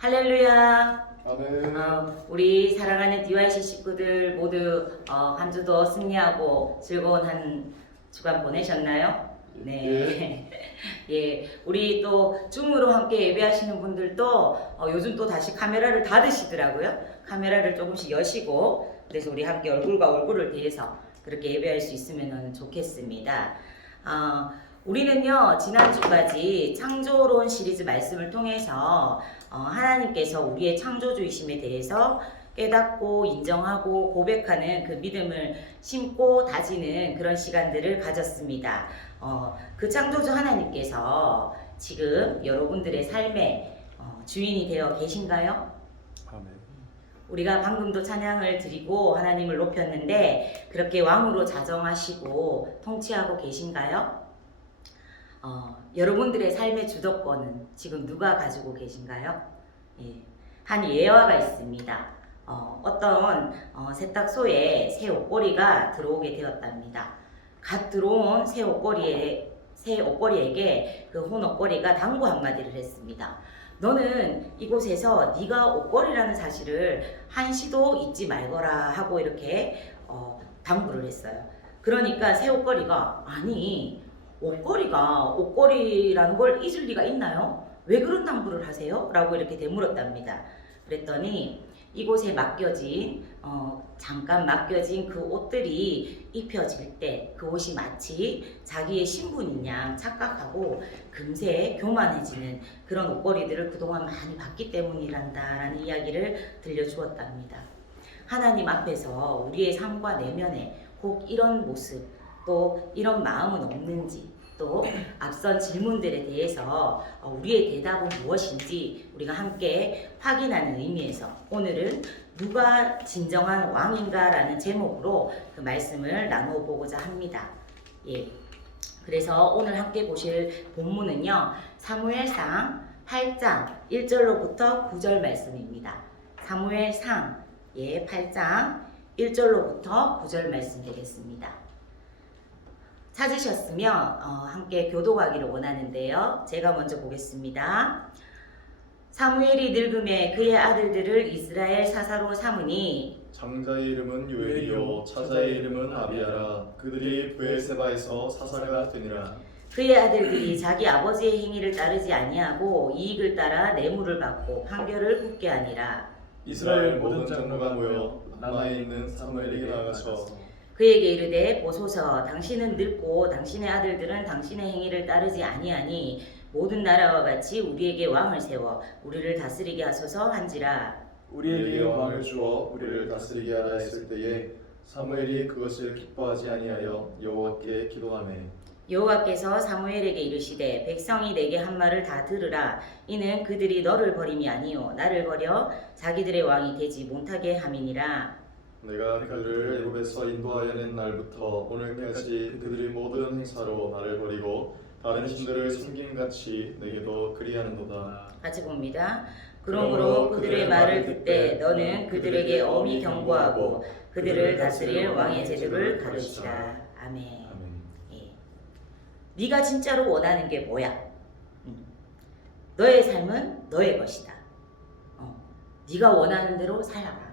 할렐루야. 아멘. 우리 사랑하는 DYC 식구들 모두 한 주도 승리하고 즐거운 한 주간 보내셨나요? 네. 예, 우리 또 줌으로 함께 예배하시는 분들도 요즘 또 다시 카메라를 닫으시더라고요. 카메라를 조금씩 여시고, 그래서 우리 함께 얼굴과 얼굴을 대해서 그렇게 예배할 수 있으면 좋겠습니다. 우리는요, 지난주까지 창조론 시리즈 말씀을 통해서 하나님께서 우리의 창조주이심에 대해서 깨닫고 인정하고 고백하는 그 믿음을 심고 다지는 그런 시간들을 가졌습니다. 그 창조주 하나님께서 지금 여러분들의 삶의 주인이 되어 계신가요? 아멘. 우리가 방금도 찬양을 드리고 하나님을 높였는데 그렇게 왕으로 자정하시고 통치하고 계신가요? 여러분들의 삶의 주도권은 지금 누가 가지고 계신가요? 예, 한 예화가 있습니다. 어떤 세탁소에 새 옷걸이가 들어오게 되었답니다. 갓 들어온 새 옷걸이에게 그 혼 옷걸이가 당부 한마디를 했습니다. 너는 이곳에서 네가 옷걸이라는 사실을 한시도 잊지 말거라 하고 이렇게 당부를 했어요. 그러니까 새 옷걸이가 아니 옷걸이가 옷걸이라는 걸 잊을 리가 있나요? 왜 그런 당부를 하세요? 라고 이렇게 되물었답니다. 그랬더니 이곳에 잠깐 맡겨진 그 옷들이 입혀질 때 그 옷이 마치 자기의 신분인 양 착각하고 금세 교만해지는 그런 옷걸이들을 그동안 많이 봤기 때문이란다라는 이야기를 들려주었답니다. 하나님 앞에서 우리의 삶과 내면에 혹 이런 모습 또 이런 마음은 없는지 또 앞선 질문들에 대해서 우리의 대답은 무엇인지 우리가 함께 확인하는 의미에서 오늘은 누가 진정한 왕인가 라는 제목으로 그 말씀을 나누어 보고자 합니다. 예. 그래서 오늘 함께 보실 본문은요, 사무엘상 8장 1절로부터 9절 말씀입니다. 사무엘상 8장 1절로부터 9절 말씀 되겠습니다. 찾으셨으면 함께 교독하기를 원하는데요. 제가 먼저 보겠습니다. 사무엘이 늙음에 그의 아들들을 이스라엘 사사로 삼으니 장자의 이름은 요엘이요 차자의 이름은 아비야라. 그들이 브엘세바에서 사사가 되니라. 그의 아들들이 자기 아버지의 행위를 따르지 아니하고 이익을 따라 뇌물을 받고 판결을 굳게 하니라. 이스라엘 모든 장로가 모여 남아에 있는 사무엘에게 나가서 그에게 이르되 보소서 당신은 늙고 당신의 아들들은 당신의 행위를 따르지 아니하니 모든 나라와 같이 우리에게 왕을 세워 우리를 다스리게 하소서 한지라. 우리에게 왕을 주어 우리를 다스리게 하라 했을 때에 사무엘이 그것을 기뻐하지 아니하여 여호와께 기도하매 여호와께서 사무엘에게 이르시되 백성이 내게 한 말을 다 들으라. 이는 그들이 너를 버림이 아니요 나를 버려 자기들의 왕이 되지 못하게 함이니라. 내가 그들을 애굽에서 인도하여 낸 날부터 오늘까지 그들이 모든 행사로 나를 버리고 다른 신들을 섬김같이 내게도 그리하는도다. 같이 봅니다. 그러므로 그들의 말을 듣되 너는 그들에게 엄히 경고하고 그들을 다스릴 왕의 제도를 가르치라. 아멘. 예. 네가 진짜로 원하는 게 뭐야? 너의 삶은 너의 것이다. 네가 원하는 대로 살아라.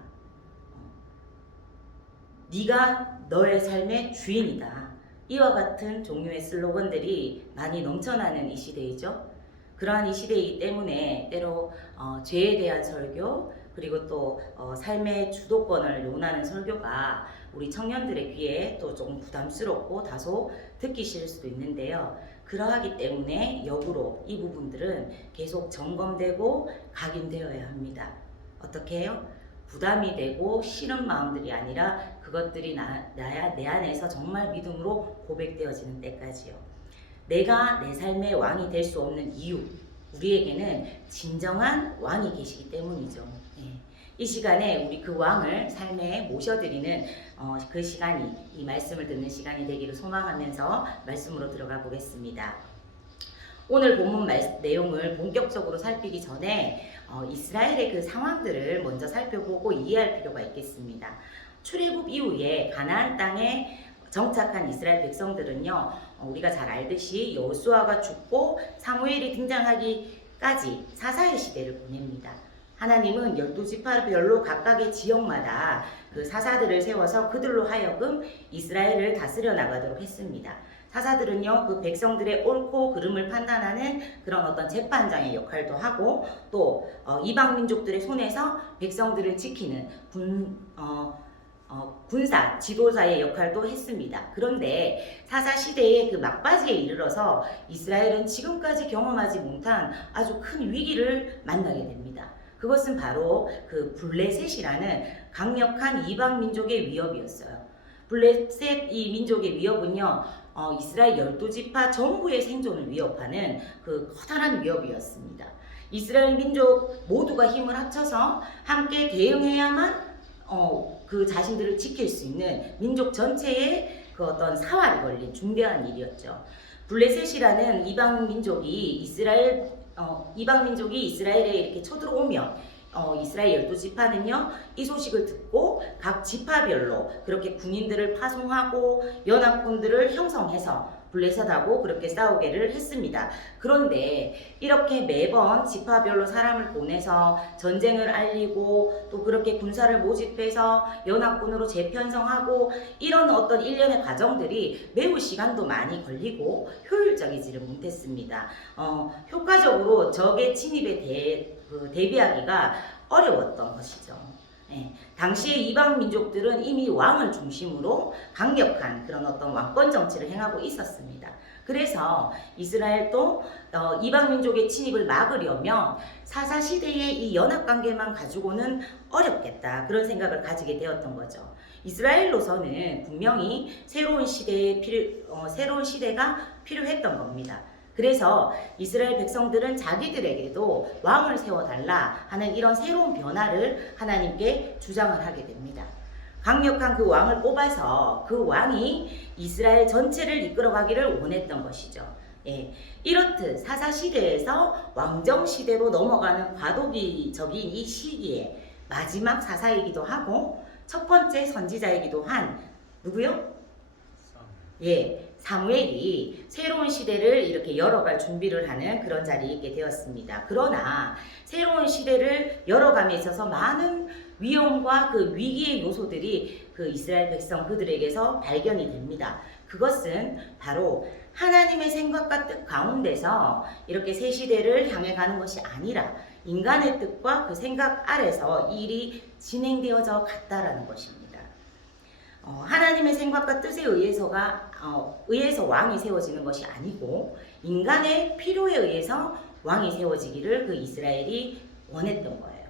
네가 너의 삶의 주인이다. 이와 같은 종류의 슬로건들이 많이 넘쳐나는 이 시대이죠. 그러한 이 시대이기 때문에 때로 죄에 대한 설교 그리고 또 삶의 주도권을 논하는 설교가 우리 청년들의 귀에 또 조금 부담스럽고 다소 듣기 싫을 수도 있는데요. 그러하기 때문에 역으로 이 부분들은 계속 점검되고 각인되어야 합니다. 어떻게 해요? 부담이 되고 싫은 마음들이 아니라 그것들이 내 안에서 정말 믿음으로 고백되어지는 때까지요. 내가 내 삶의 왕이 될 수 없는 이유, 우리에게는 진정한 왕이 계시기 때문이죠. 이 시간에 우리 그 왕을 삶에 모셔드리는 그 시간이, 이 말씀을 듣는 시간이 되기를 소망하면서 말씀으로 들어가 보겠습니다. 오늘 본문 내용을 본격적으로 살피기 전에 이스라엘의 그 상황들을 먼저 살펴보고 이해할 필요가 있겠습니다. 출애굽 이후에 가나안 땅에 정착한 이스라엘 백성들은요, 우리가 잘 알듯이 여호수아가 죽고 사무엘이 등장하기까지 사사의 시대를 보냅니다. 하나님은 12지파별로 각각의 지역마다 그 사사들을 세워서 그들로 하여금 이스라엘을 다스려 나가도록 했습니다. 사사들은요, 그 백성들의 옳고 그름을 판단하는 그런 어떤 재판장의 역할도 하고, 또 이방 민족들의 손에서 백성들을 지키는 군사, 지도자의 역할도 했습니다. 그런데 사사 시대의 그 막바지에 이르러서 이스라엘은 지금까지 경험하지 못한 아주 큰 위기를 만나게 됩니다. 그것은 바로 그 블레셋이라는 강력한 이방 민족의 위협이었어요. 블레셋 이 민족의 위협은요, 이스라엘 12지파 전부의 생존을 위협하는 그 커다란 위협이었습니다. 이스라엘 민족 모두가 힘을 합쳐서 함께 대응해야만 그 자신들을 지킬 수 있는 민족 전체의 그 어떤 사활이 걸린 중대한 일이었죠. 블레셋이라는 이방 민족이 이스라엘에 이렇게 쳐들어오면 이스라엘 12지파는요, 이 소식을 듣고 각 지파별로 그렇게 군인들을 파송하고 연합군들을 형성해서 블레셋하고 그렇게 싸우게를 했습니다. 그런데 이렇게 매번 지파별로 사람을 보내서 전쟁을 알리고 또 그렇게 군사를 모집해서 연합군으로 재편성하고 이런 어떤 일련의 과정들이 매우 시간도 많이 걸리고 효율적이지를 못했습니다. 효과적으로 적의 침입에 대비하기가 어려웠던 것이죠. 예, 당시의 이방 민족들은 이미 왕을 중심으로 강력한 그런 어떤 왕권 정치를 행하고 있었습니다. 그래서 이스라엘도 이방 민족의 침입을 막으려면 사사 시대의 이 연합 관계만 가지고는 어렵겠다, 그런 생각을 가지게 되었던 거죠. 이스라엘로서는 분명히 새로운 시대가 필요했던 겁니다. 그래서 이스라엘 백성들은 자기들에게도 왕을 세워달라 하는 이런 새로운 변화를 하나님께 주장을 하게 됩니다. 강력한 그 왕을 뽑아서 그 왕이 이스라엘 전체를 이끌어가기를 원했던 것이죠. 예, 이렇듯 사사시대에서 왕정시대로 넘어가는 과도기적인 이 시기에 마지막 사사이기도 하고 첫 번째 선지자이기도 한 누구요? 사무엘이 새로운 시대를 이렇게 열어갈 준비를 하는 그런 자리에 있게 되었습니다. 그러나 새로운 시대를 열어감에 있어서 많은 위험과 그 위기의 요소들이 그 이스라엘 백성 그들에게서 발견이 됩니다. 그것은 바로 하나님의 생각과 뜻 가운데서 이렇게 새 시대를 향해 가는 것이 아니라 인간의 뜻과 그 생각 아래서 이 일이 진행되어져 갔다라는 것입니다. 하나님의 생각과 뜻에 의해서 왕이 세워지는 것이 아니고 인간의 필요에 의해서 왕이 세워지기를 그 이스라엘이 원했던 거예요.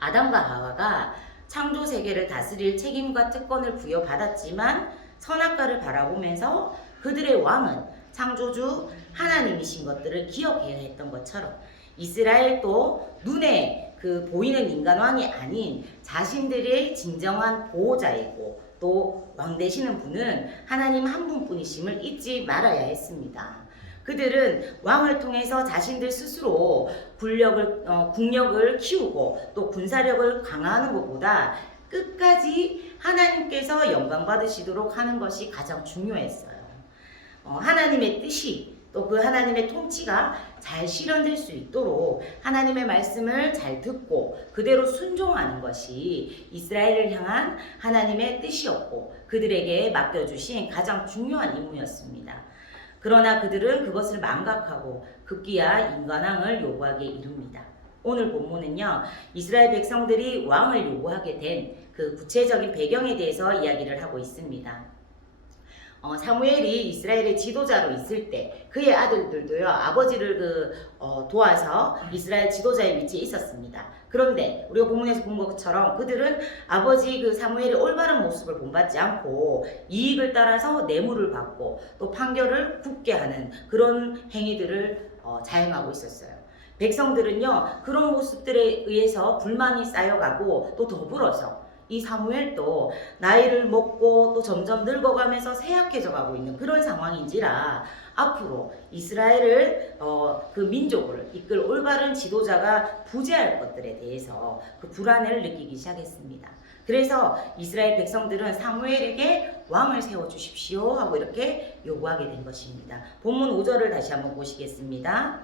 아담과 하와가 창조 세계를 다스릴 책임과 특권을 부여받았지만 선악과를 바라보면서 그들의 왕은 창조주 하나님이신 것들을 기억해야 했던 것처럼 이스라엘도 눈에 그 보이는 인간왕이 아닌 자신들의 진정한 보호자이고 또 왕 되시는 분은 하나님 한 분뿐이심을 잊지 말아야 했습니다. 그들은 왕을 통해서 자신들 스스로 국력을 키우고 또 군사력을 강화하는 것보다 끝까지 하나님께서 영광 받으시도록 하는 것이 가장 중요했어요. 하나님의 뜻이 또 그 하나님의 통치가 잘 실현될 수 있도록 하나님의 말씀을 잘 듣고 그대로 순종하는 것이 이스라엘을 향한 하나님의 뜻이었고 그들에게 맡겨주신 가장 중요한 임무였습니다. 그러나 그들은 그것을 망각하고 급기야 인간왕을 요구하게 이릅니다. 오늘 본문은요, 이스라엘 백성들이 왕을 요구하게 된 그 구체적인 배경에 대해서 이야기를 하고 있습니다. 사무엘이 이스라엘의 지도자로 있을 때 그의 아들들도요, 아버지를 도와서 이스라엘 지도자의 위치에 있었습니다. 그런데 우리가 본문에서 본 것처럼 그들은 아버지 그 사무엘의 올바른 모습을 본받지 않고 이익을 따라서 뇌물을 받고 또 판결을 굽게 하는 그런 행위들을 자행하고 있었어요. 백성들은요, 그런 모습들에 의해서 불만이 쌓여가고 또 더불어서 이 사무엘도 나이를 먹고 또 점점 늙어가면서 쇠약해져 가고 있는 그런 상황인지라 앞으로 이스라엘을 그 민족을 이끌 올바른 지도자가 부재할 것들에 대해서 그 불안을 느끼기 시작했습니다. 그래서 이스라엘 백성들은 사무엘에게 왕을 세워주십시오 하고 이렇게 요구하게 된 것입니다. 본문 5절을 다시 한번 보시겠습니다.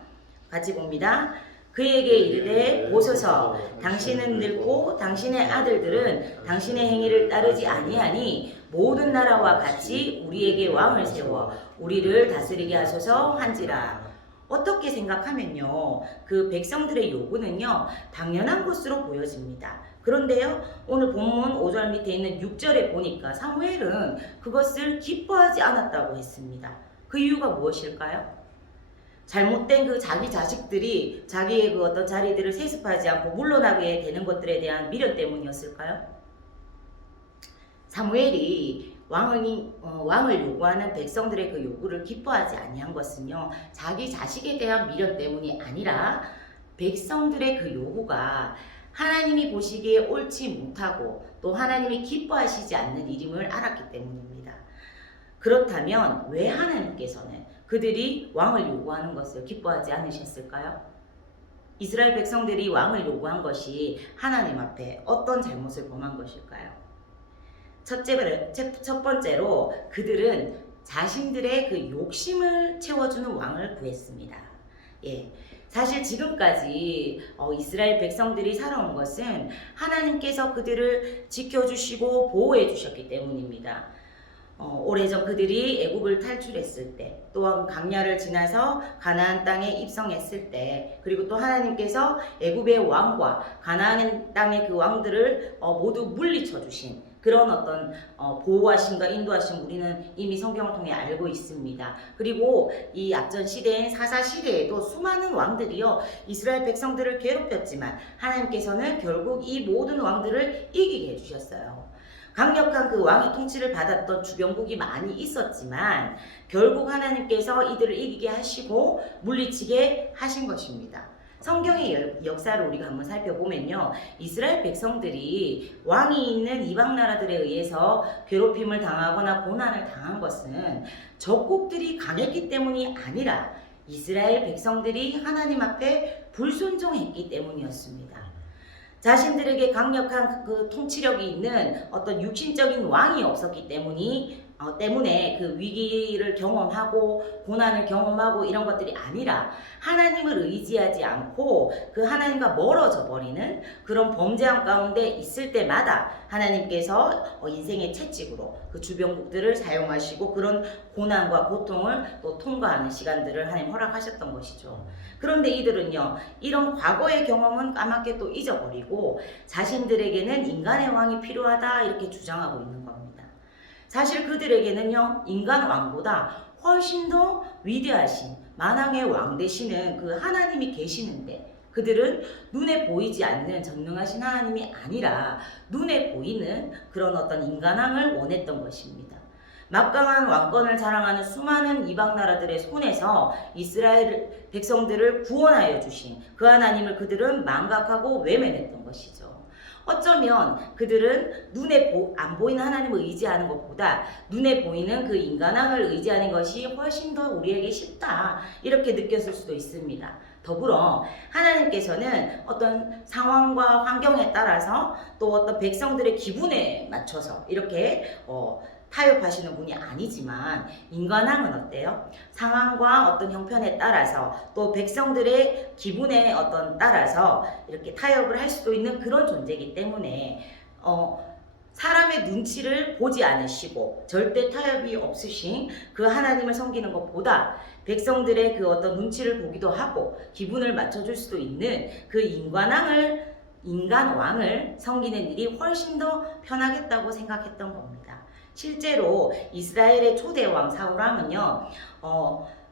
같이 봅니다. 그에게 이르되 보소서 당신은 늙고 당신의 아들들은 당신의 행위를 따르지 아니하니 모든 나라와 같이 우리에게 왕을 세워 우리를 다스리게 하소서 한지라. 어떻게 생각하면요, 그 백성들의 요구는요 당연한 것으로 보여집니다. 그런데요, 오늘 본문 5절 밑에 있는 6절에 보니까 사무엘은 그것을 기뻐하지 않았다고 했습니다. 그 이유가 무엇일까요? 잘못된 그 자기 자식들이 자기의 그 어떤 자리들을 세습하지 않고 물러나게 되는 것들에 대한 미련 때문이었을까요? 사무엘이 왕을 요구하는 백성들의 그 요구를 기뻐하지 아니한 것은요, 자기 자식에 대한 미련 때문이 아니라 백성들의 그 요구가 하나님이 보시기에 옳지 못하고 또 하나님이 기뻐하시지 않는 일임을 알았기 때문입니다. 그렇다면 왜 하나님께서는 그들이 왕을 요구하는 것을 기뻐하지 않으셨을까요? 이스라엘 백성들이 왕을 요구한 것이 하나님 앞에 어떤 잘못을 범한 것일까요? 첫 번째로 그들은 자신들의 그 욕심을 채워주는 왕을 구했습니다. 예, 사실 지금까지 이스라엘 백성들이 살아온 것은 하나님께서 그들을 지켜주시고 보호해 주셨기 때문입니다. 오래전 그들이 애굽을 탈출했을 때, 또한 광야를 지나서 가나안 땅에 입성했을 때, 그리고 또 하나님께서 애굽의 왕과 가나안 땅의 그 왕들을 모두 물리쳐 주신 그런 어떤 보호하심과 인도하심 우리는 이미 성경을 통해 알고 있습니다. 그리고 이 앞전 시대인 사사 시대에도 수많은 왕들이요 이스라엘 백성들을 괴롭혔지만 하나님께서는 결국 이 모든 왕들을 이기게 해주셨어요. 강력한 그 왕의 통치를 받았던 주변국이 많이 있었지만 결국 하나님께서 이들을 이기게 하시고 물리치게 하신 것입니다. 성경의 역사를 우리가 한번 살펴보면요, 이스라엘 백성들이 왕이 있는 이방 나라들에 의해서 괴롭힘을 당하거나 고난을 당한 것은 적국들이 강했기 때문이 아니라 이스라엘 백성들이 하나님 앞에 불순종했기 때문이었습니다. 자신들에게 강력한 그 통치력이 있는 어떤 육신적인 왕이 없었기 때문에 그 위기를 경험하고 고난을 경험하고 이런 것들이 아니라 하나님을 의지하지 않고 그 하나님과 멀어져 버리는 그런 범죄함 가운데 있을 때마다 하나님께서 인생의 채찍으로 그 주변국들을 사용하시고 그런 고난과 고통을 또 통과하는 시간들을 하나님 허락하셨던 것이죠. 그런데 이들은요, 이런 과거의 경험은 까맣게 또 잊어버리고 자신들에게는 인간의 왕이 필요하다 이렇게 주장하고 있는 겁니다. 사실 그들에게는요, 인간 왕보다 훨씬 더 위대하신 만왕의 왕 되시는 그 하나님이 계시는데 그들은 눈에 보이지 않는 전능하신 하나님이 아니라 눈에 보이는 그런 어떤 인간왕을 원했던 것입니다. 막강한 왕권을 자랑하는 수많은 이방 나라들의 손에서 이스라엘 백성들을 구원하여 주신 그 하나님을 그들은 망각하고 외면했던 것이죠. 어쩌면 그들은 눈에 안 보이는 하나님을 의지하는 것보다 눈에 보이는 그 인간왕을 의지하는 것이 훨씬 더 우리에게 쉽다 이렇게 느꼈을 수도 있습니다. 더불어 하나님께서는 어떤 상황과 환경에 따라서 또 어떤 백성들의 기분에 맞춰서 이렇게 타협하시는 분이 아니지만 인간왕은 어때요? 상황과 어떤 형편에 따라서 또 백성들의 기분에 따라서 이렇게 타협을 할 수도 있는 그런 존재이기 때문에 사람의 눈치를 보지 않으시고 절대 타협이 없으신 그 하나님을 섬기는 것보다 백성들의 그 어떤 눈치를 보기도 하고 기분을 맞춰줄 수도 있는 그 인간왕을 섬기는 일이 훨씬 더 편하겠다고 생각했던 겁니다. 실제로 이스라엘의 초대 왕 사울왕은요,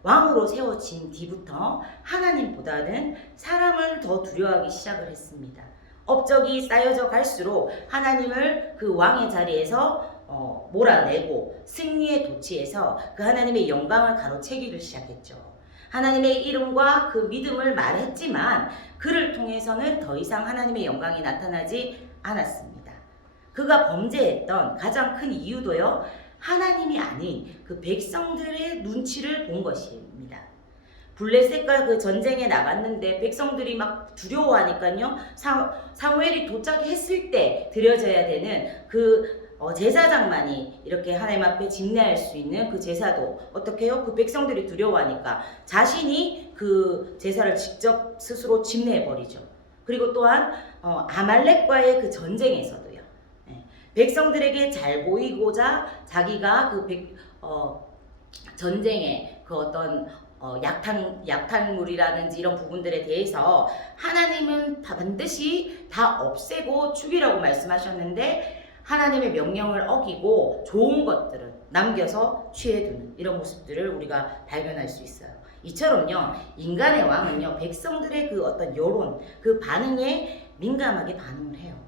왕으로 세워진 뒤부터 하나님보다는 사람을 더 두려워하기 시작을 했습니다. 업적이 쌓여져 갈수록 하나님을 그 왕의 자리에서 몰아내고 승리에 도취해서 그 하나님의 영광을 가로채기를 시작했죠. 하나님의 이름과 그 믿음을 말했지만 그를 통해서는 더 이상 하나님의 영광이 나타나지 않았습니다. 그가 범죄했던 가장 큰 이유도요, 하나님이 아닌 그 백성들의 눈치를 본 것입니다. 블레셋과 그 전쟁에 나갔는데 백성들이 막 두려워하니까요, 사무엘이 도착했을 때 드려져야 되는 그 제사장만이 이렇게 하나님 앞에 집례할 수 있는 그 제사도 어떻게 해요? 그 백성들이 두려워하니까 자신이 그 제사를 직접 스스로 집례해버리죠. 그리고 또한 아말렉과의 그 전쟁에서도요. 예, 백성들에게 잘 보이고자 자기가 전쟁에 그 어떤 약탈물이라든지 이런 부분들에 대해서 하나님은 반드시 다 없애고 죽이라고 말씀하셨는데 하나님의 명령을 어기고 좋은 것들을 남겨서 취해두는 이런 모습들을 우리가 발견할 수 있어요. 이처럼요, 인간의 왕은요, 백성들의 그 어떤 여론, 그 반응에 민감하게 반응을 해요.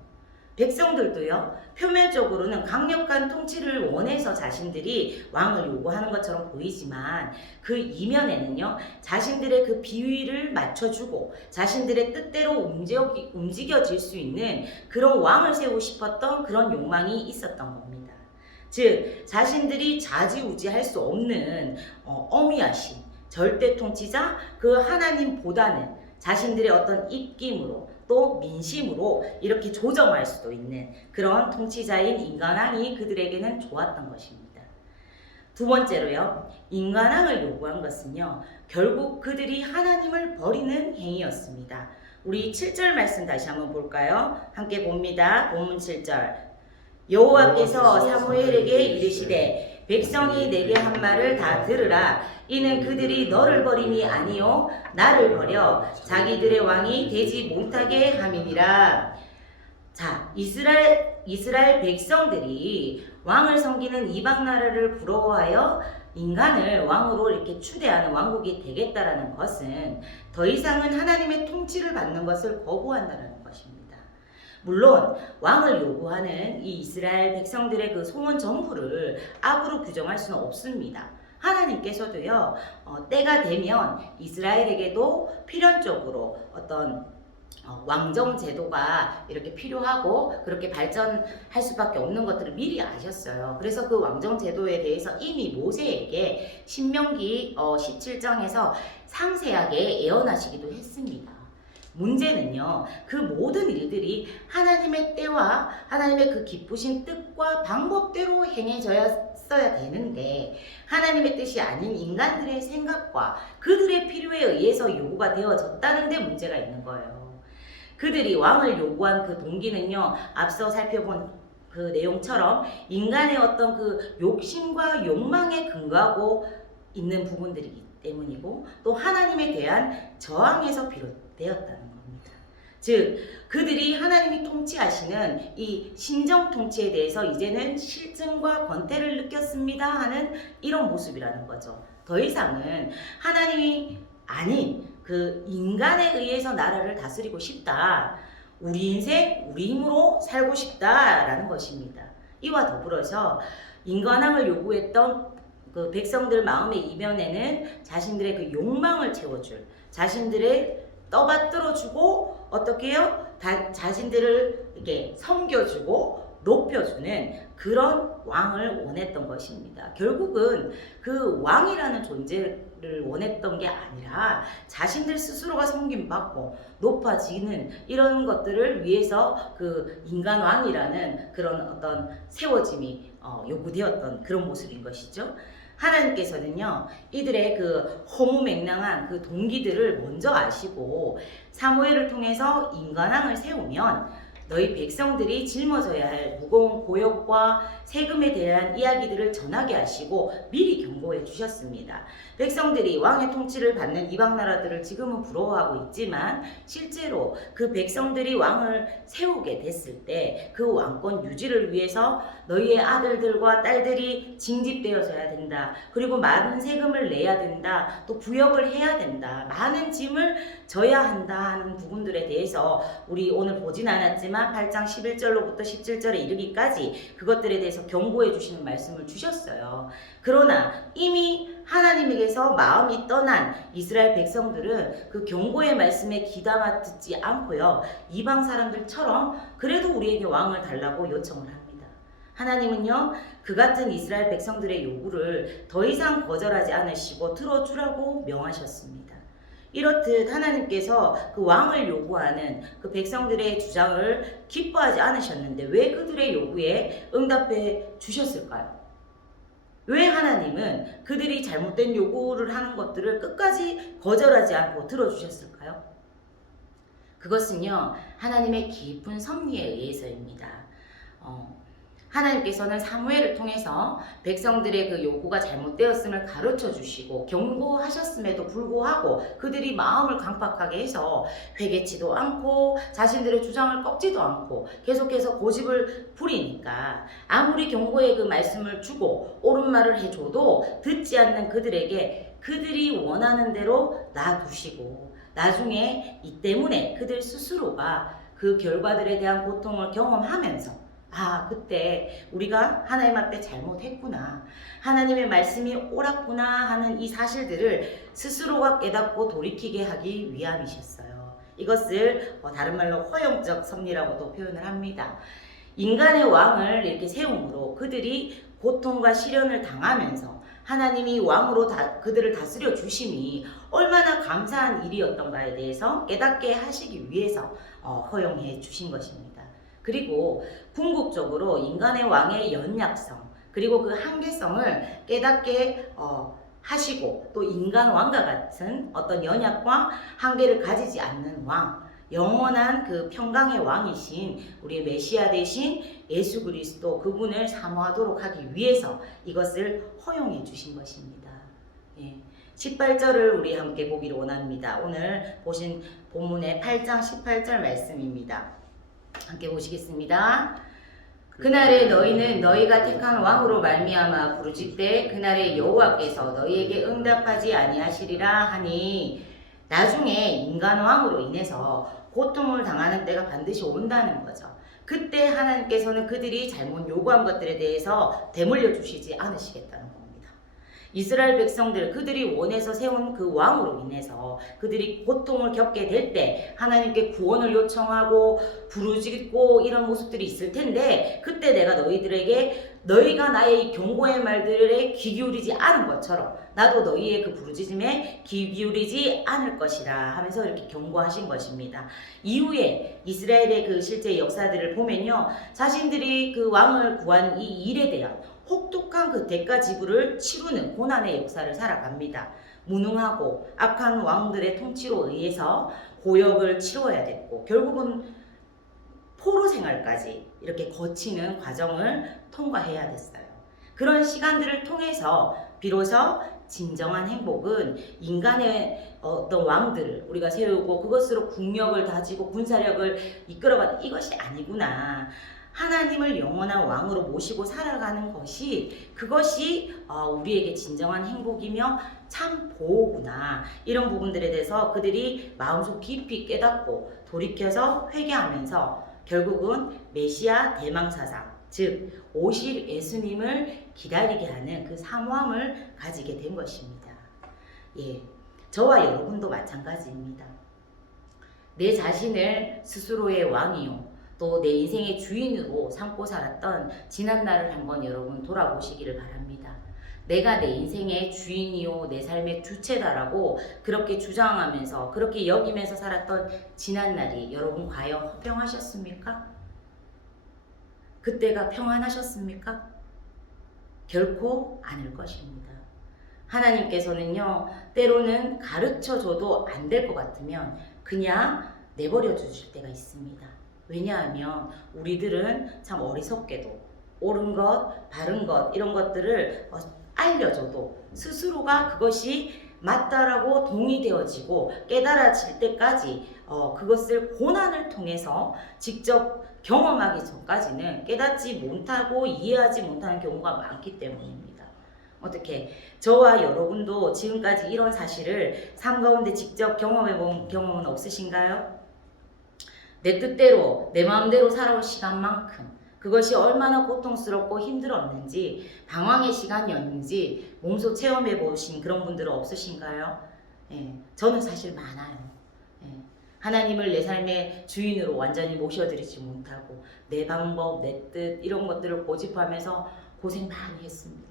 백성들도요, 표면적으로는 강력한 통치를 원해서 자신들이 왕을 요구하는 것처럼 보이지만 그 이면에는요, 자신들의 그 비위를 맞춰주고 자신들의 뜻대로 움직여질 수 있는 그런 왕을 세우고 싶었던 그런 욕망이 있었던 겁니다. 즉, 자신들이 좌지우지할 수 없는 어미하신 절대 통치자 그 하나님보다는 자신들의 어떤 입김으로 또 민심으로 이렇게 조정할 수도 있는 그런 통치자인 인간왕이 그들에게는 좋았던 것입니다. 두 번째로요, 인간왕을 요구한 것은요, 결국 그들이 하나님을 버리는 행위였습니다. 우리 7절 말씀 다시 한번 볼까요? 함께 봅니다. 본문 7절. 여호와께서 사무엘에게 이르시되 백성이 내게 한 말을 다 들으라. 이는 그들이 너를 버림이 아니요 나를 버려 자기들의 왕이 되지 못하게 함이니라. 자, 이스라엘 백성들이 왕을 섬기는 이방 나라를 부러워하여 인간을 왕으로 이렇게 추대하는 왕국이 되겠다라는 것은 더 이상은 하나님의 통치를 받는 것을 거부한다는 것입니다. 물론 왕을 요구하는 이 이스라엘 백성들의 그 소원 전부를 악으로 규정할 수는 없습니다. 하나님께서도요, 때가 되면 이스라엘에게도 필연적으로 어떤 왕정 제도가 이렇게 필요하고 그렇게 발전할 수밖에 없는 것들을 미리 아셨어요. 그래서 그 왕정 제도에 대해서 이미 모세에게 신명기 17장에서 상세하게 예언하시기도 했습니다. 문제는요, 그 모든 일들이 하나님의 때와 하나님의 그 기쁘신 뜻과 방법대로 행해져야 되는데 하나님의 뜻이 아닌 인간들의 생각과 그들의 필요에 의해서 요구가 되어졌다는 데 문제가 있는 거예요. 그들이 왕을 요구한 그 동기는요, 앞서 살펴본 그 내용처럼 인간의 어떤 그 욕심과 욕망에 근거하고 있는 부분들이기 때문이고 또 하나님에 대한 저항에서 비롯되었다는 겁니다. 즉, 그들이 하나님이 통치하시는 이 신정 통치에 대해서 이제는 실증과 권태를 느꼈습니다 하는 이런 모습이라는 거죠. 더 이상은 하나님이 아닌 그 인간에 의해서 나라를 다스리고 싶다. 우리 인생, 우리 힘으로 살고 싶다라는 것입니다. 이와 더불어서 인간왕을 요구했던 그 백성들 마음의 이면에는 자신들의 그 욕망을 채워줄, 자신들의 떠받들어주고 어떻게 해요? 자신들을 이렇게 섬겨주고 높여주는 그런 왕을 원했던 것입니다. 결국은 그 왕이라는 존재를 원했던 게 아니라 자신들 스스로가 섬김받고 높아지는 이런 것들을 위해서 그 인간 왕이라는 그런 어떤 세워짐이 요구되었던 그런 모습인 것이죠. 하나님께서는요, 이들의 그 허무맹랑한 그 동기들을 먼저 아시고 사무엘을 통해서 인간왕을 세우면 너희 백성들이 짊어져야 할 무거운 고역과 세금에 대한 이야기들을 전하게 하시고 미리 경고해 주셨습니다. 백성들이 왕의 통치를 받는 이방 나라들을 지금은 부러워하고 있지만 실제로 그 백성들이 왕을 세우게 됐을 때 그 왕권 유지를 위해서 너희의 아들들과 딸들이 징집되어져야 된다. 그리고 많은 세금을 내야 된다. 또 부역을 해야 된다. 많은 짐을 져야 한다 하는 부분들에 대해서 우리 오늘 보진 않았지만 8장 11절로부터 17절에 이르기까지 그것들에 대해서 경고해 주시는 말씀을 주셨어요. 그러나 이미 하나님에게서 마음이 떠난 이스라엘 백성들은 그 경고의 말씀에 귀담아 듣지 않고요, 이방 사람들처럼 그래도 우리에게 왕을 달라고 요청을 합니다. 하나님은요, 그 같은 이스라엘 백성들의 요구를 더 이상 거절하지 않으시고 들어주라고 명하셨습니다. 이렇듯 하나님께서 그 왕을 요구하는 그 백성들의 주장을 기뻐하지 않으셨는데 왜 그들의 요구에 응답해 주셨을까요? 왜 하나님은 그들이 잘못된 요구를 하는 것들을 끝까지 거절하지 않고 들어주셨을까요? 그것은요, 하나님의 깊은 섭리에 의해서입니다. 하나님께서는 사무엘을 통해서 백성들의 그 요구가 잘못되었음을 가르쳐 주시고 경고하셨음에도 불구하고 그들이 마음을 강팍하게 해서 회개치도 않고 자신들의 주장을 꺾지도 않고 계속해서 고집을 부리니까 아무리 경고의 그 말씀을 주고 옳은 말을 해줘도 듣지 않는 그들에게 그들이 원하는 대로 놔두시고 나중에 이 때문에 그들 스스로가 그 결과들에 대한 고통을 경험하면서 그때 우리가 하나님 앞에 잘못했구나. 하나님의 말씀이 옳았구나 하는 이 사실들을 스스로가 깨닫고 돌이키게 하기 위함이셨어요. 이것을 다른 말로 허용적 섭리라고도 표현을 합니다. 인간의 왕을 이렇게 세움으로 그들이 고통과 시련을 당하면서 하나님이 왕으로 그들을 다스려 주심이 얼마나 감사한 일이었던가에 대해서 깨닫게 하시기 위해서 허용해 주신 것입니다. 그리고 궁극적으로 인간의 왕의 연약성 그리고 그 한계성을 깨닫게 하시고 또 인간 왕과 같은 어떤 연약과 한계를 가지지 않는 왕, 영원한 그 평강의 왕이신 우리의 메시아 되신 예수 그리스도 그분을 사모하도록 하기 위해서 이것을 허용해 주신 것입니다. 18절을 우리 함께 보기를 원합니다. 오늘 보신 본문의 8장 18절 말씀입니다. 함께 보시겠습니다. 그날에 너희는 너희가 택한 왕으로 말미암아 부르짖되 그날에 여호와께서 너희에게 응답하지 아니하시리라 하니 나중에 인간 왕으로 인해서 고통을 당하는 때가 반드시 온다는 거죠. 그때 하나님께서는 그들이 잘못 요구한 것들에 대해서 되물려 주시지 않으시겠다는 겁니다. 이스라엘 백성들 그들이 원해서 세운 그 왕으로 인해서 그들이 고통을 겪게 될 때 하나님께 구원을 요청하고 부르짖고 이런 모습들이 있을 텐데 그때 내가 너희들에게 너희가 나의 경고의 말들에 귀 기울이지 않은 것처럼 나도 너희의 그 부르짖음에 귀 기울이지 않을 것이라 하면서 이렇게 경고하신 것입니다. 이후에 이스라엘의 그 실제 역사들을 보면요, 자신들이 그 왕을 구한 이 일에 대한 혹독한 그 대가 지불을 치르는 고난의 역사를 살아갑니다. 무능하고 악한 왕들의 통치로 의해서 고역을 치러야 됐고 결국은 포로 생활까지 이렇게 거치는 과정을 통과해야 됐어요. 그런 시간들을 통해서 비로소 진정한 행복은 인간의 어떤 왕들을 우리가 세우고 그것으로 국력을 다지고 군사력을 이끌어가는 이것이 아니구나. 하나님을 영원한 왕으로 모시고 살아가는 것이 그것이 우리에게 진정한 행복이며 참 보호구나. 이런 부분들에 대해서 그들이 마음속 깊이 깨닫고 돌이켜서 회개하면서 결국은 메시아 대망사상 즉 오실 예수님을 기다리게 하는 그 사모함을 가지게 된 것입니다. 저와 여러분도 마찬가지입니다. 내 자신을 스스로의 왕이요 또 내 인생의 주인으로 삼고 살았던 지난날을 한번 여러분 돌아보시기를 바랍니다. 내가 내 인생의 주인이요 내 삶의 주체다라고 그렇게 주장하면서 그렇게 여기면서 살았던 지난날이 여러분 과연 허평하셨습니까? 그때가 평안하셨습니까? 결코 아닐 것입니다. 하나님께서는요 때로는 가르쳐줘도 안 될 것 같으면 그냥 내버려 주실 때가 있습니다. 왜냐하면 우리들은 참 어리석게도 옳은 것, 바른 것 이런 것들을 알려줘도 스스로가 그것이 맞다라고 동의되어지고 깨달아질 때까지 그것을 고난을 통해서 직접 경험하기 전까지는 깨닫지 못하고 이해하지 못하는 경우가 많기 때문입니다. 어떻게 저와 여러분도 지금까지 이런 사실을 삶 가운데 직접 경험해 본 경험은 없으신가요? 내 뜻대로 내 마음대로 살아올 시간만큼 그것이 얼마나 고통스럽고 힘들었는지 방황의 시간이었는지 몸소 체험해 보신 그런 분들은 없으신가요? 저는 사실 많아요. 하나님을 내 삶의 주인으로 완전히 모셔드리지 못하고 내 방법, 내 뜻 이런 것들을 고집하면서 고생 많이 했습니다.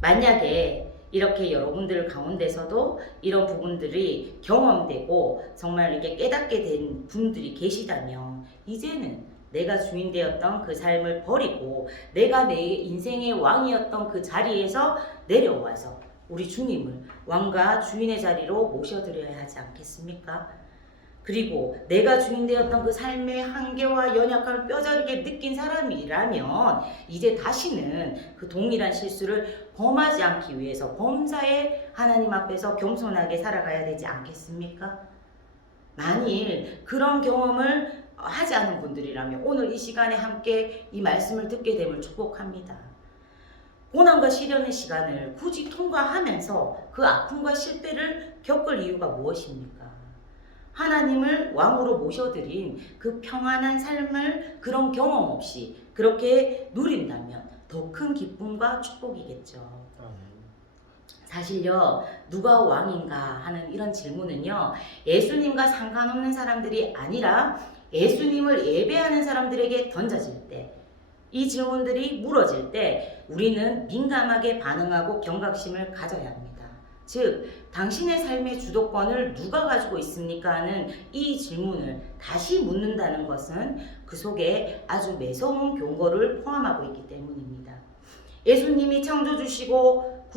만약에 이렇게 여러분들 가운데서도 이런 부분들이 경험되고 정말 이렇게 깨닫게 된 분들이 계시다면 이제는 내가 주인 되었던 그 삶을 버리고 내가 내 인생의 왕이었던 그 자리에서 내려와서 우리 주님을 왕과 주인의 자리로 모셔드려야 하지 않겠습니까? 그리고 내가 주인 되었던 그 삶의 한계와 연약함을 뼈저리게 느낀 사람이라면 이제 다시는 그 동일한 실수를 범하지 않기 위해서 범사에 하나님 앞에서 겸손하게 살아가야 되지 않겠습니까? 만일 그런 경험을 하지 않은 분들이라면 오늘 이 시간에 함께 이 말씀을 듣게 됨을 축복합니다. 고난과 시련의 시간을 굳이 통과하면서 그 아픔과 실패를 겪을 이유가 무엇입니까? 하나님을 왕으로 모셔드린 그 평안한 삶을 그런 경험 없이 그렇게 누린다면 더 큰 기쁨과 축복이겠죠. 사실요, 누가 왕인가 하는 이런 질문은요, 예수님과 상관없는 사람들이 아니라 예수님을 예배하는 사람들에게 던져질 때, 이 질문들이 물어질 때 우리는 민감하게 반응하고 경각심을 가져야 합니다. 즉, 당신의 삶의 주도권을 누가 가지고 있습니까? 하는 이 질문을 다시 묻는다는 것은 그 속에 아주 매서운 경고를 포함하고 있기 때문입니다. 예수님이 창조주시고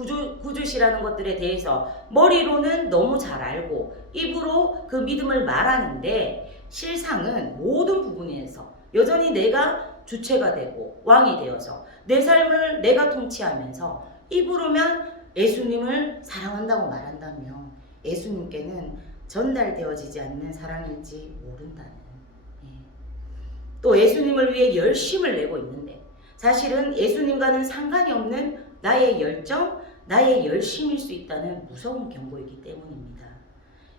구주시라는 것들에 대해서 머리로는 너무 잘 알고 입으로 그 믿음을 말하는데 실상은 모든 부분에서 여전히 내가 주체가 되고 왕이 되어서 내 삶을 내가 통치하면서 입으로만 예수님을 사랑한다고 말한다면 예수님께는 전달되어지지 않는 사랑인지 모른다는, 또 예수님을 위해 열심을 내고 있는데 사실은 예수님과는 상관이 없는 나의 열정, 나의 열심일 수 있다는 무서운 경고이기 때문입니다.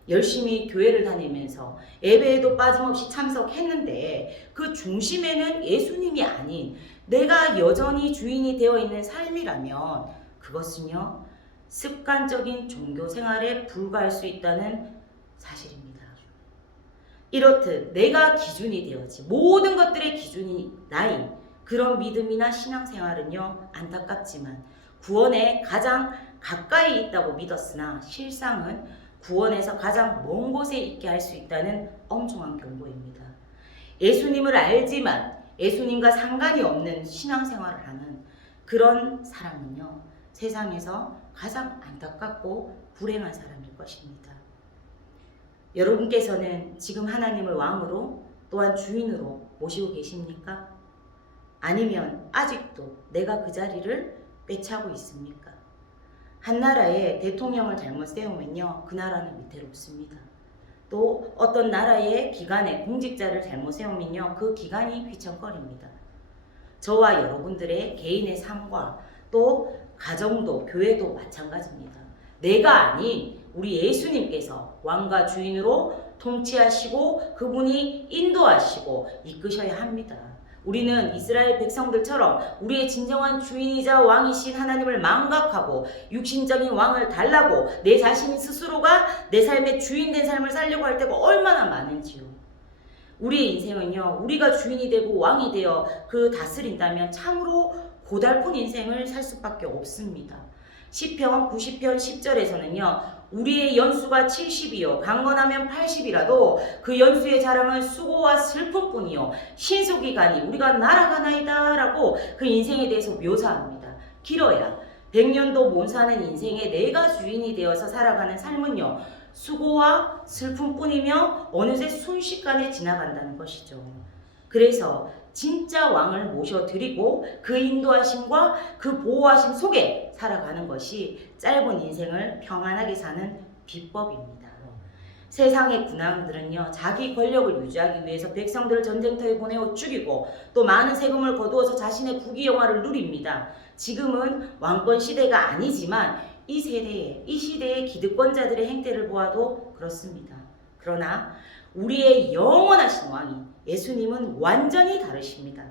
열심히 교회를 다니면서 예배에도 빠짐없이 참석했는데 그 중심에는 예수님이 아닌 내가 여전히 주인이 되어 있는 삶이라면 그것은요, 습관적인 종교 생활에 불과할 수 있다는 사실입니다. 이렇듯 내가 기준이 되어지 모든 것들의 기준이 나인 그런 믿음이나 신앙생활은요, 안타깝지만 구원에 가장 가까이 있다고 믿었으나 실상은 구원에서 가장 먼 곳에 있게 할 수 있다는 엄중한 경고입니다. 예수님을 알지만 예수님과 상관이 없는 신앙생활을 하는 그런 사람은요, 세상에서 가장 안타깝고 불행한 사람일 것입니다. 여러분께서는 지금 하나님을 왕으로 또한 주인으로 모시고 계십니까? 아니면 아직도 내가 그 자리를 꿰차고 있습니까? 한 나라의 대통령을 잘못 세우면요, 그 나라는 위태롭습니다. 또 어떤 나라의 기관의 공직자를 잘못 세우면요, 그 기관이 휘청거립니다. 저와 여러분들의 개인의 삶과 또 가정도 교회도 마찬가지입니다. 내가 아닌 우리 예수님께서 왕과 주인으로 통치하시고 그분이 인도하시고 이끄셔야 합니다. 우리는 이스라엘 백성들처럼 우리의 진정한 주인이자 왕이신 하나님을 망각하고 육신적인 왕을 달라고 내 자신 스스로가 내 삶의 주인 된 삶을 살려고 할 때가 얼마나 많은지요. 우리의 인생은요, 우리가 주인이 되고 왕이 되어 그 다스린다면 참으로 고달픈 인생을 살 수밖에 없습니다. 시편 90편 10절에서는요, 우리의 연수가 70이요 강건하면 80이라도 그 연수의 자랑은 수고와 슬픔뿐이요 신속이가니 우리가 날아가나이다 라고 그 인생에 대해서 묘사합니다. 길어야 100년도 못 사는 인생에 내가 주인이 되어서 살아가는 삶은요, 수고와 슬픔뿐이며 어느새 순식간에 지나간다는 것이죠. 그래서 진짜 왕을 모셔드리고 그 인도하심과 그 보호하심 속에 살아가는 것이 짧은 인생을 평안하게 사는 비법입니다. 세상의 군왕들은요, 자기 권력을 유지하기 위해서 백성들을 전쟁터에 보내어 죽이고 또 많은 세금을 거두어서 자신의 부귀영화를 누립니다. 지금은 왕권 시대가 아니지만 이 시대의 기득권자들의 행태를 보아도 그렇습니다. 그러나 우리의 영원하신 왕인 예수님은 완전히 다르십니다.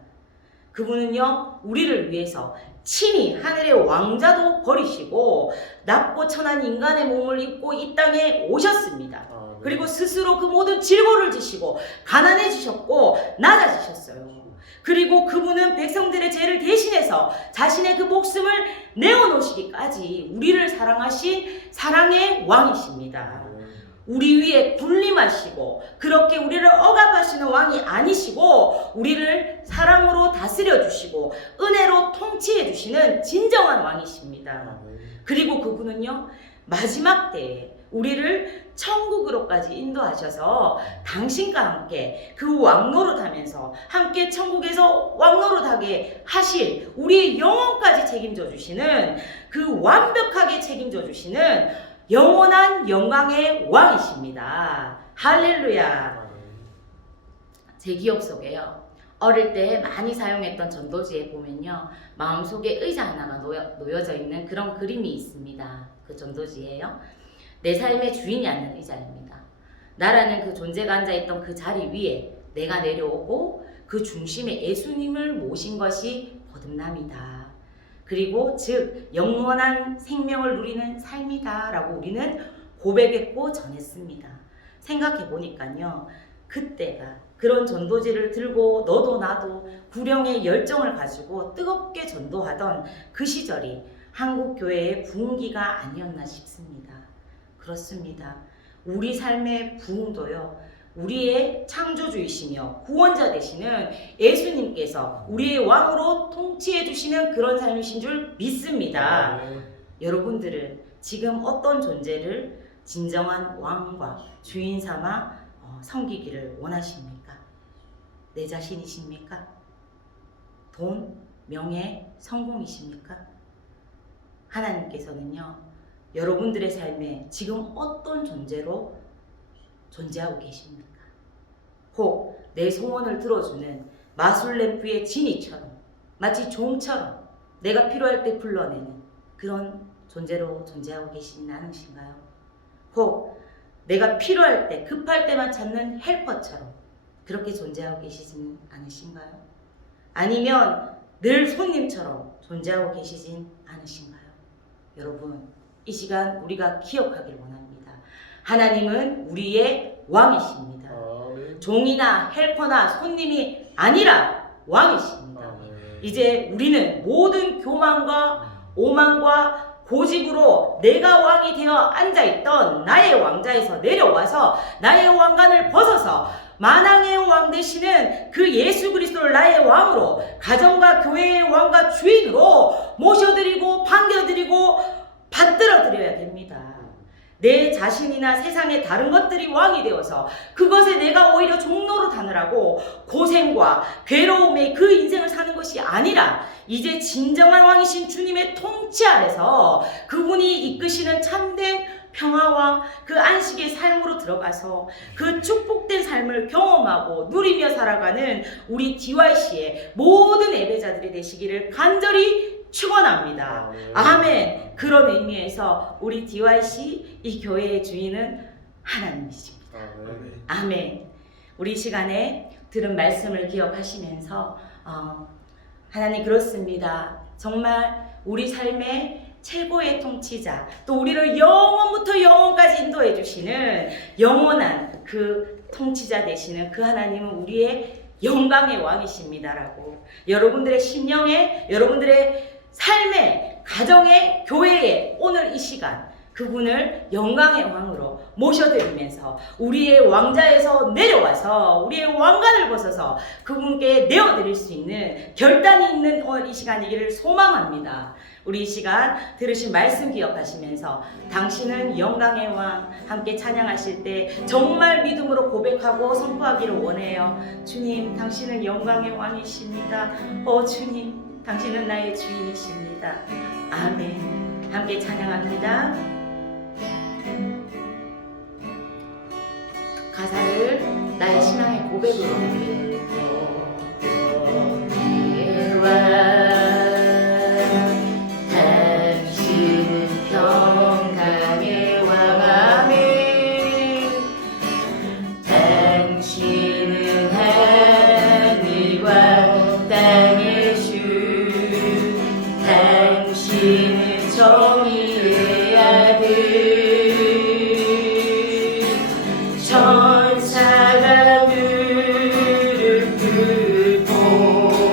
그분은요, 우리를 위해서 친히 하늘의 왕자도 버리시고 낮고 천한 인간의 몸을 입고 이 땅에 오셨습니다. 그리고 스스로 그 모든 질고를 지시고 가난해지셨고 낮아지셨어요. 그리고 그분은 백성들의 죄를 대신해서 자신의 그 목숨을 내어놓으시기까지 우리를 사랑하신 사랑의 왕이십니다. 우리 위에 군림하시고 그렇게 우리를 억압하시는 왕이 아니시고 우리를 사랑으로 다스려 주시고 은혜로 통치해 주시는 진정한 왕이십니다. 그리고 그분은요, 마지막 때에 우리를 천국으로까지 인도하셔서 당신과 함께 그 왕노릇하면서 함께 천국에서 왕노릇하게 하실 우리의 영혼까지 책임져 주시는 그 완벽하게 책임져 주시는 영원한 영광의 왕이십니다. 할렐루야. 제 기억 속에요, 어릴 때 많이 사용했던 전도지에 보면요, 마음속에 의자 하나가 놓여져 있는 그런 그림이 있습니다. 그 전도지예요. 내 삶의 주인이 앉는 의자입니다. 나라는 그 존재가 앉아있던 그 자리 위에 내가 내려오고 그 중심에 예수님을 모신 것이 거듭남이다. 그리고 즉 영원한 생명을 누리는 삶이다 라고 우리는 고백했고 전했습니다. 생각해 보니까요, 그때가 그런 전도지를 들고 너도 나도 구령의 열정을 가지고 뜨겁게 전도하던 그 시절이 한국교회의 부흥기가 아니었나 싶습니다. 그렇습니다. 우리 삶의 부흥도요, 우리의 창조주이시며 구원자 되시는 예수님께서 우리의 왕으로 통치해 주시는 그런 삶이신 줄 믿습니다. 여러분들은 지금 어떤 존재를 진정한 왕과 주인 삼아 섬기기를 원하십니까? 내 자신이십니까? 돈, 명예, 성공이십니까? 하나님께서는요, 여러분들의 삶에 지금 어떤 존재로 존재하고 계십니까? 혹 내 소원을 들어주는 마술램프의 지니처럼, 마치 종처럼 내가 필요할 때 불러내는 그런 존재로 존재하고 계시진 않으신가요? 혹 내가 필요할 때, 급할 때만 찾는 헬퍼처럼 그렇게 존재하고 계시진 않으신가요? 아니면 늘 손님처럼 존재하고 계시진 않으신가요? 여러분, 이 시간 우리가 기억하길 원합니다. 하나님은 우리의 왕이십니다. 종이나 헬퍼나 손님이 아니라 왕이십니다. 이제 우리는 모든 교만과 오만과 고집으로 내가 왕이 되어 앉아있던 나의 왕자에서 내려와서 나의 왕관을 벗어서 만왕의 왕 되시는 그 예수 그리스도를 나의 왕으로, 가정과 교회의 왕과 주인으로 모셔드리고 반겨드리고 받들어드려야 됩니다. 내 자신이나 세상의 다른 것들이 왕이 되어서 그것에 내가 오히려 종로로 다느라고 고생과 괴로움의 그 인생을 사는 것이 아니라 이제 진정한 왕이신 주님의 통치 아래서 그분이 이끄시는 참된 평화와 그 안식의 삶으로 들어가서 그 축복된 삶을 경험하고 누리며 살아가는 우리 DYC의 모든 예배자들이 되시기를 간절히 축원합니다. 아멘. 그런 의미에서 우리 DYC 이 교회의 주인은 하나님이십니다. 아멘. 우리 이 시간에 들은 말씀을 기억하시면서 하나님, 그렇습니다. 정말 우리 삶의 최고의 통치자, 또 우리를 영원부터 영원까지 인도해 주시는 영원한 그 통치자 되시는 그 하나님은 우리의 영광의 왕이십니다라고 여러분들의 심령에, 여러분들의 삶의, 가정의, 교회에 오늘 이 시간 그분을 영광의 왕으로 모셔드리면서 우리의 왕자에서 내려와서 우리의 왕관을 벗어서 그분께 내어드릴 수 있는 결단이 있는 오늘 이 시간이기를 소망합니다. 우리 이 시간 들으신 말씀 기억하시면서 당신은 영광의 왕 함께 찬양하실 때 정말 믿음으로 고백하고 선포하기를 원해요. 주님, 당신은 영광의 왕이십니다. 주님, 당신은 나의 주인이십니다. 아멘. 함께 찬양합니다. 가사를 나의 신앙의 고백으로 당신은 평강의 왕. 아멘. 당신은 하늘과 땅의 주, 당신은 정의의 아들. 천사가 그를 꿇고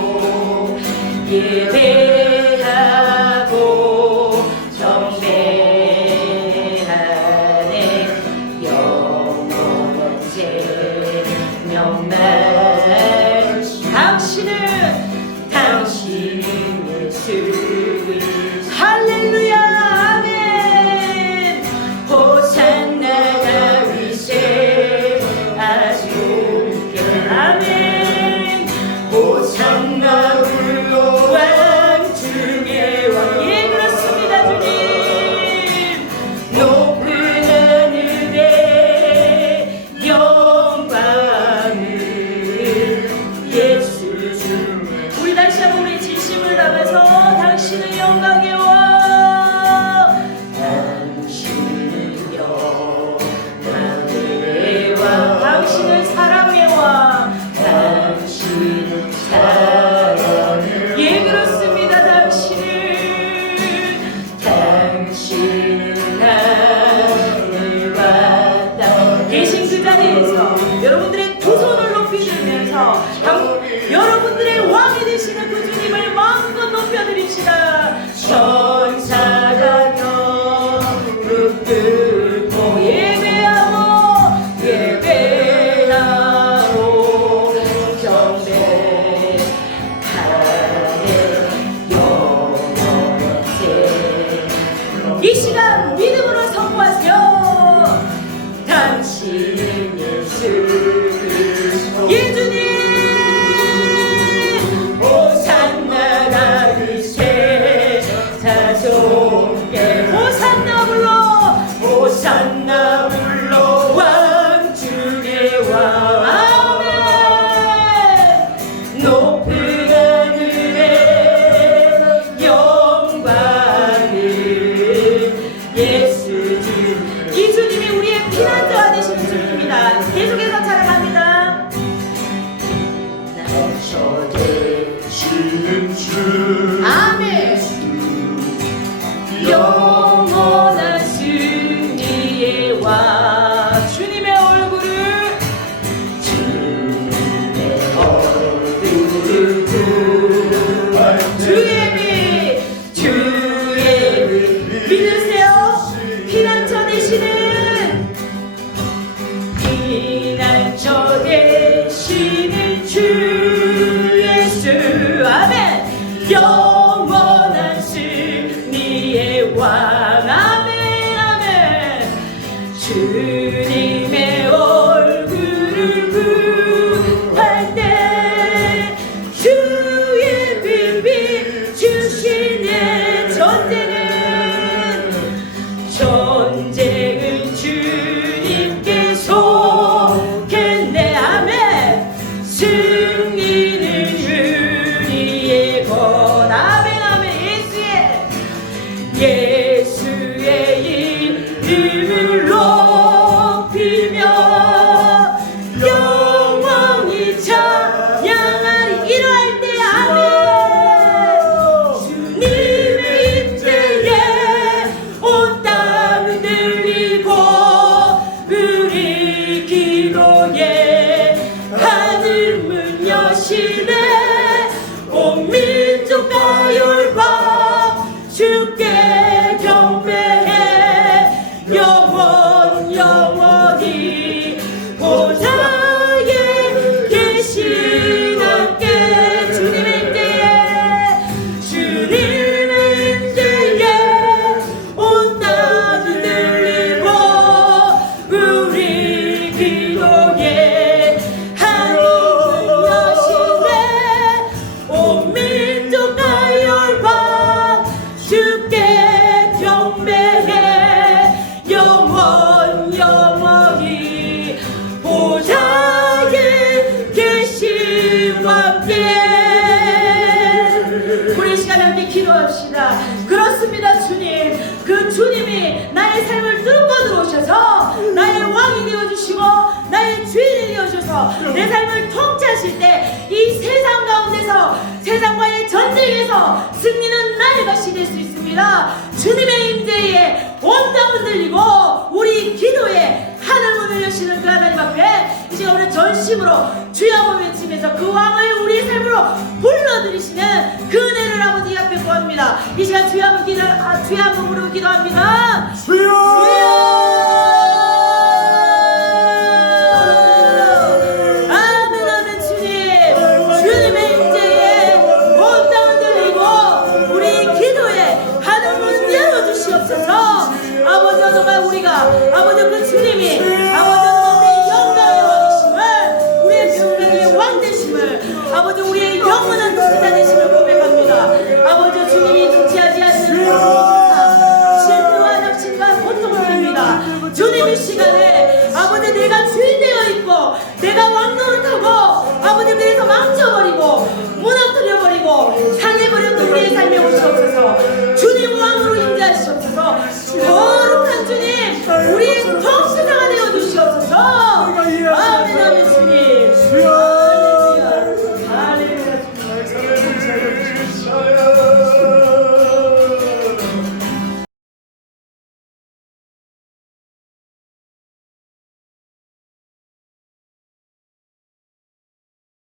이 시간 믿음으로 선포하세요. 당신은 예수, 예수님 호산나가 그새 자손께 호산나 불러, 호산나 불러 왕 중의 왕. 아멘. 높은 하늘에 영광을 예수 주, 이 주님이 우리의 피난처가 되시는 주님입니다. 계속해서 찬양합니다. 되시는 주 아멘. 영원한 승리의 왕, 주님의 얼굴을, 주님의 얼굴을 주의 빛, 주의 빛 믿으세요. 피난처 되시는, 피난처 되시는 주 예수. 아멘. 영원한 승리의 왕. 아멘. 아멘. 주님의 얼굴을 구할 때 주의 빛 주시네. 전쟁은 주님께 속했네. 아멘. 승리는 우리의 것. 아멘. 아멘. 예수의 이름을 높이며 영원히 찬양하리. 이러할 때 아멘. 주님의 임재에 온 땅을 들리고 우리 기도에 하늘 문 여시네. 온 민족과 율법 주께 경배해 영원히 보좌에 계신 함께. 주님의 임재에 온 땅을 들리고 우리 기도에 하늘 문 여시네. 온 민족과 율법 주께 경배해 영원히 보좌에 계심과 함께. 우리 시간 함께 기도합시다. 그렇습니다. 주님, 그 주님이 나의 삶을 뚫고 들어오셔서 나의 왕이 되어주시고 나의 주인이 되어주셔서 내 삶을 통치하실 때 이 세상 가운데서, 세상과의 전쟁에서 승리는 나의 것이 될 수 있습니다. 주님의 임재에 온 땅을 들리고 우리 기도에 하늘 문을 여시는 그 하나님 앞에 이 시간 우리 전심으로 주여 한번 외치면서 그 왕을 우리의 삶으로 불러들이시는 그 은혜를 아버지 앞에 구합니다. 이 시간 주여 한번 주여 한번 부르고 기도합니다. 아멘. 아멘. 주님의 임재에 온 땅을 들리고 우리 기도에 하늘 문 열어주시옵소서. 아버지, 정말 우리가 아버지 그 주님이 아버지 우리의 영광의 왕이심을, 우리의 평강의 왕 되심을, 아버지 우리의 영원한 통치자 되심을 고백합니다. 아버지 주님이 통치하지 않는 실패와 낙심과 고통을 줍니다. 주님 이 시간에 아버지 내가 주인 되어 있고 내가 왕노릇하고 아버지 그래서 망쳐버리고 무너뜨려버리고 상해버렸던 우리의 삶에 오시옵소서. 주님 왕으로 임재하시옵소서. 거룩한 주님, 우리의